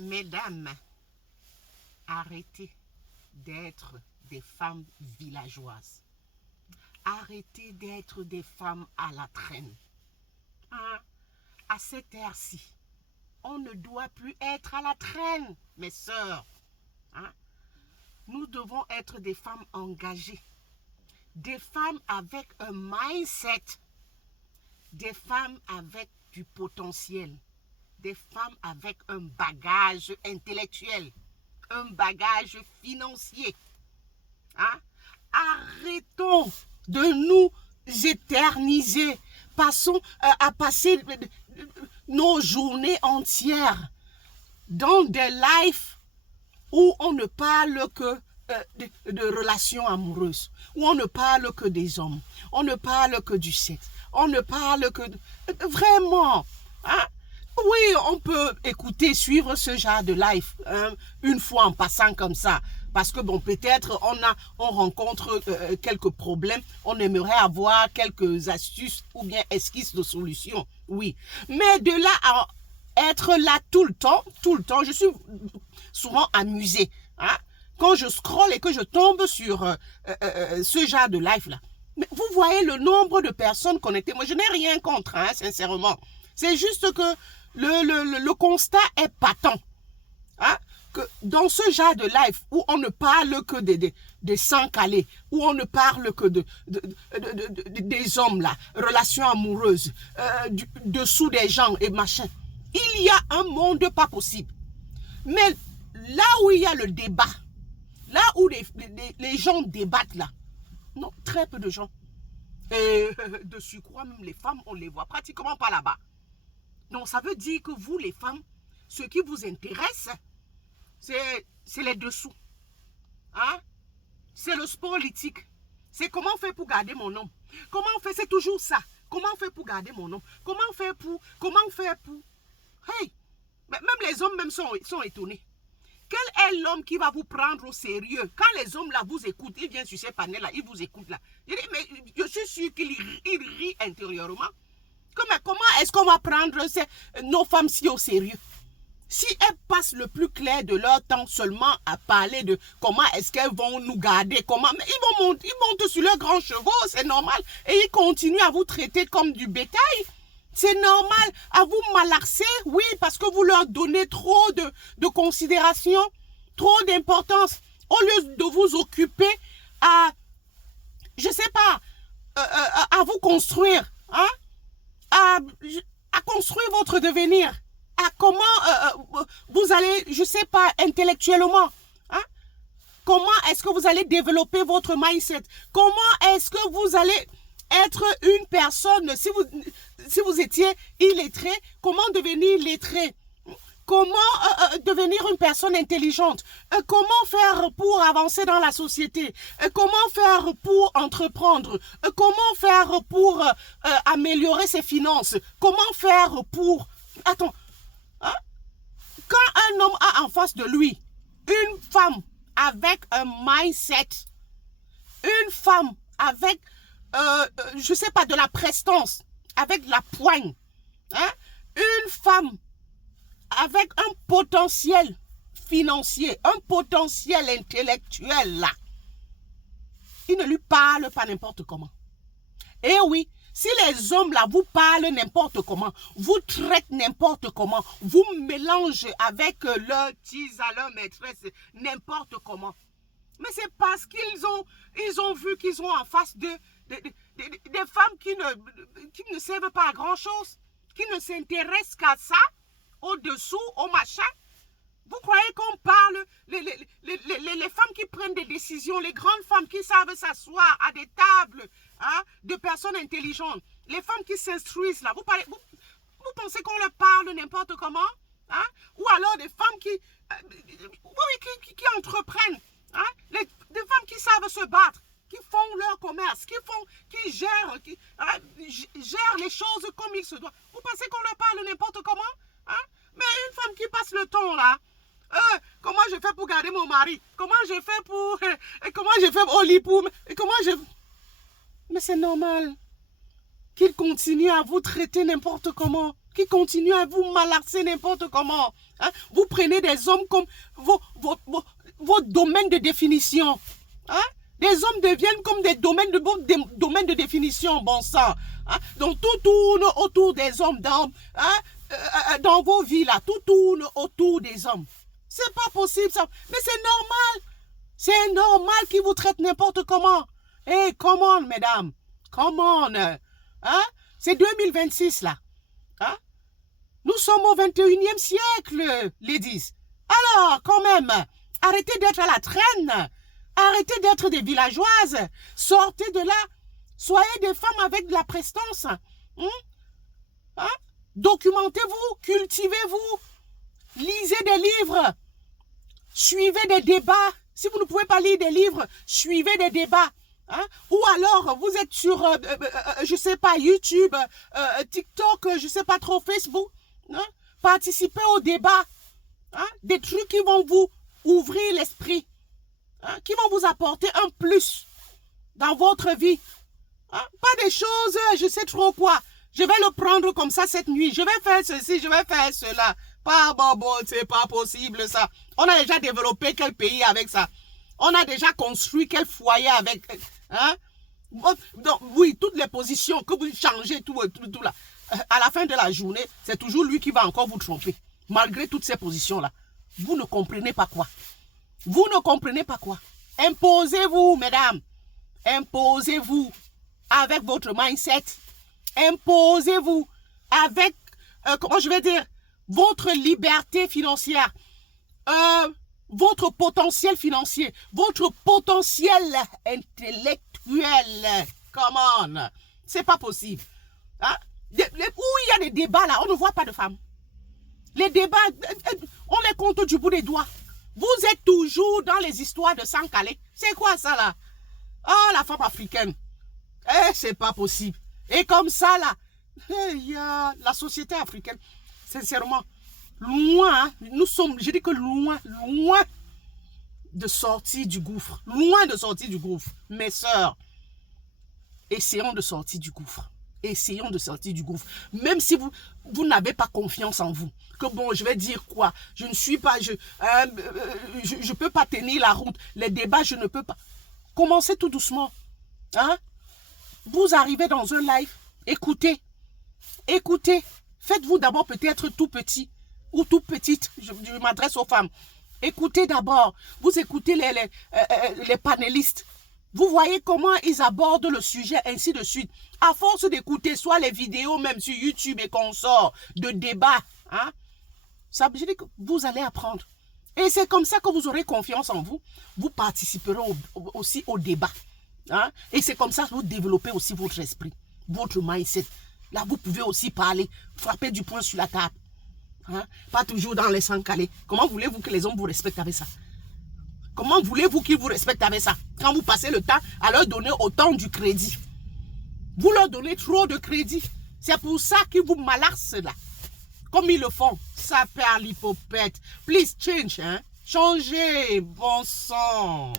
Mesdames, arrêtez d'être des femmes villageoises. Arrêtez d'être des femmes à la traîne. Hein? À cette ère-ci, on ne doit plus être à la traîne, mes sœurs. Hein? Nous devons être des femmes engagées, des femmes avec un mindset, des femmes avec du potentiel, des femmes avec un bagage intellectuel, un bagage financier. Hein? Arrêtons de nous éterniser. Passons à passer nos journées entières dans des lives où on ne parle que de relations amoureuses, où on ne parle que des hommes, on ne parle que du sexe, on ne parle que... Vraiment, hein? Oui, on peut écouter, suivre ce genre de live une fois en passant comme ça. Parce que bon, peut-être on rencontre quelques problèmes, on aimerait avoir quelques astuces ou bien esquisses de solutions. Oui, mais de là à être là tout le temps, je suis souvent amusée. Hein? Quand je scrolle et que je tombe sur ce genre de live là. Mais vous voyez le nombre de personnes connectées. Moi, je n'ai rien contre, hein, sincèrement. C'est juste que le constat est patent. Hein? Que dans ce genre de live où on ne parle que des sangs calés, où on ne parle que des hommes là, relations amoureuses, dessous des gens et machin, il y a un monde pas possible. Mais là où il y a le débat, là où les gens débattent là, non, très peu de gens. Et de surcroît, même les femmes, on les voit pratiquement pas là-bas. Donc ça veut dire que vous les femmes, ce qui vous intéresse, c'est les dessous. Hein? C'est le sport politique. C'est comment on fait pour garder mon homme. Comment on fait, c'est toujours ça. Comment on fait pour garder mon homme. Comment on fait pour... Hey! Même les hommes même sont étonnés. Quel est l'homme qui va vous prendre au sérieux? Quand les hommes là vous écoutent, ils viennent sur ces panels là, ils vous écoutent là. Je dis, mais je suis sûr qu'il rit intérieurement. Mais comment est-ce qu'on va prendre nos femmes si au sérieux? Si elles passent le plus clair de leur temps seulement à parler de comment est-ce qu'elles vont nous garder, comment, mais ils montent sur leurs grands chevaux, c'est normal. Et ils continuent à vous traiter comme du bétail. C'est normal, à vous malaxer, oui, parce que vous leur donnez trop de considération, trop d'importance. Au lieu de vous occuper à, je sais pas, à vous construire, hein, à construire votre devenir, à comment vous allez, je sais pas, intellectuellement, hein, comment est-ce que vous allez développer votre mindset, comment est-ce que vous allez être une personne, si vous étiez illettré, comment devenir lettré? Comment devenir une personne intelligente? Comment faire pour avancer dans la société? Comment faire pour entreprendre? Comment faire pour améliorer ses finances? Comment faire pour... Attends, hein? Quand un homme a en face de lui une femme avec un mindset, une femme avec... je sais pas, de la prestance, avec de la poigne, hein? Une femme avec un potentiel financier, un potentiel intellectuel là, il ne lui parle pas n'importe comment. Et oui, si les hommes là vous parlent n'importe comment, vous traitent n'importe comment, vous mélangez avec leur tise à leur maîtresse n'importe comment, mais c'est parce qu'ils ont vu qu'ils ont en face d'eux des femmes qui ne servent pas à grand chose, qui ne s'intéressent qu'à ça, au-dessous, au machin. Vous croyez qu'on parle, les femmes qui prennent des décisions, les grandes femmes qui savent s'asseoir à des tables, hein, de personnes intelligentes, les femmes qui s'instruisent là, vous pensez qu'on leur parle n'importe comment, hein? Ou alors des femmes qui entreprennent, hein? Des femmes qui savent se battre, qui font leur commerce, qui gèrent les choses comme il se doit. Vous pensez qu'on leur parle n'importe comment, hein? Mais une femme qui passe le temps là, comment je fais pour garder mon mari? Comment je fais pour... comment je fais au lit pour... Mais c'est normal qu'il continue à vous traiter n'importe comment. qui continuent à vous malaxer n'importe comment. Hein? Vous prenez des hommes comme vos domaines de définition. Hein? Des hommes deviennent comme des domaines de définition, bon sang. Hein? Donc tout tourne autour des hommes dans vos vies là. Tout tourne autour des hommes. C'est pas possible ça. Mais c'est normal. C'est normal qu'ils vous traitent n'importe comment. Hey, come on, mesdames. Come on. Hein? C'est 2026 là. Hein? Nous sommes au 21e siècle, ladies. Alors, quand même, arrêtez d'être à la traîne. Arrêtez d'être des villageoises. Sortez de là. Soyez des femmes avec de la prestance. Hein? Documentez-vous, cultivez-vous. Lisez des livres. Suivez des débats. Si vous ne pouvez pas lire des livres, suivez des débats. Hein? Ou alors, vous êtes sur, je sais pas, YouTube, TikTok, je sais pas trop, Facebook. Hein? Participez au débat. Hein? Des trucs qui vont vous ouvrir l'esprit. Hein? Qui vont vous apporter un plus dans votre vie. Hein? Pas des choses, je sais trop quoi. Je vais le prendre comme ça cette nuit. Je vais faire ceci, je vais faire cela. Pas bon, c'est pas possible ça. On a déjà développé quel pays avec ça? On a déjà construit quel foyer avec... Hein? Donc, oui, toutes les positions que vous changez, tout là. À la fin de la journée, c'est toujours lui qui va encore vous tromper. Malgré toutes ces positions-là. Vous ne comprenez pas quoi. Vous ne comprenez pas quoi. Imposez-vous, mesdames. Imposez-vous avec votre mindset. Imposez-vous avec, comment je vais dire, votre liberté financière. Votre potentiel financier, votre potentiel intellectuel. Come on. C'est pas possible. Hein? Où il y a des débats là, on ne voit pas de femmes. Les débats, on les compte du bout des doigts. Vous êtes toujours dans les histoires de sang calé. C'est quoi ça là? Oh, la femme africaine. C'est pas possible. Et comme ça là, la société africaine, sincèrement, loin, hein, nous sommes, je dis que loin de sortir du gouffre. Loin de sortir du gouffre. Mes sœurs, essayons de sortir du gouffre. Essayons de sortir du gouffre. Même si vous n'avez pas confiance en vous. Que bon, je vais dire quoi? Je ne suis pas, je peux pas tenir la route. Les débats, je ne peux pas. Commencez tout doucement. Hein? Vous arrivez dans un live. Écoutez. Écoutez. Faites-vous d'abord peut-être tout petit. Ou toute petite, je m'adresse aux femmes. Écoutez d'abord, vous écoutez les panélistes. Vous voyez comment ils abordent le sujet, ainsi de suite. À force d'écouter soit les vidéos, même sur YouTube et consorts, de débats, hein, ça, je dis que vous allez apprendre. Et c'est comme ça que vous aurez confiance en vous. Vous participerez aussi au débat. Hein, et c'est comme ça que vous développez aussi votre esprit, votre mindset. Là, vous pouvez aussi parler, frapper du poing sur la table. Hein? Pas toujours dans les sangs calés. Comment voulez-vous que les hommes vous respectent avec ça? Comment voulez-vous qu'ils vous respectent avec ça? Quand vous passez le temps à leur donner autant du crédit. Vous leur donnez trop de crédit. C'est pour ça qu'ils vous malaxent là. Comme ils le font. Ça perd l'hypopète. Please change. Hein? Changez, bon sang.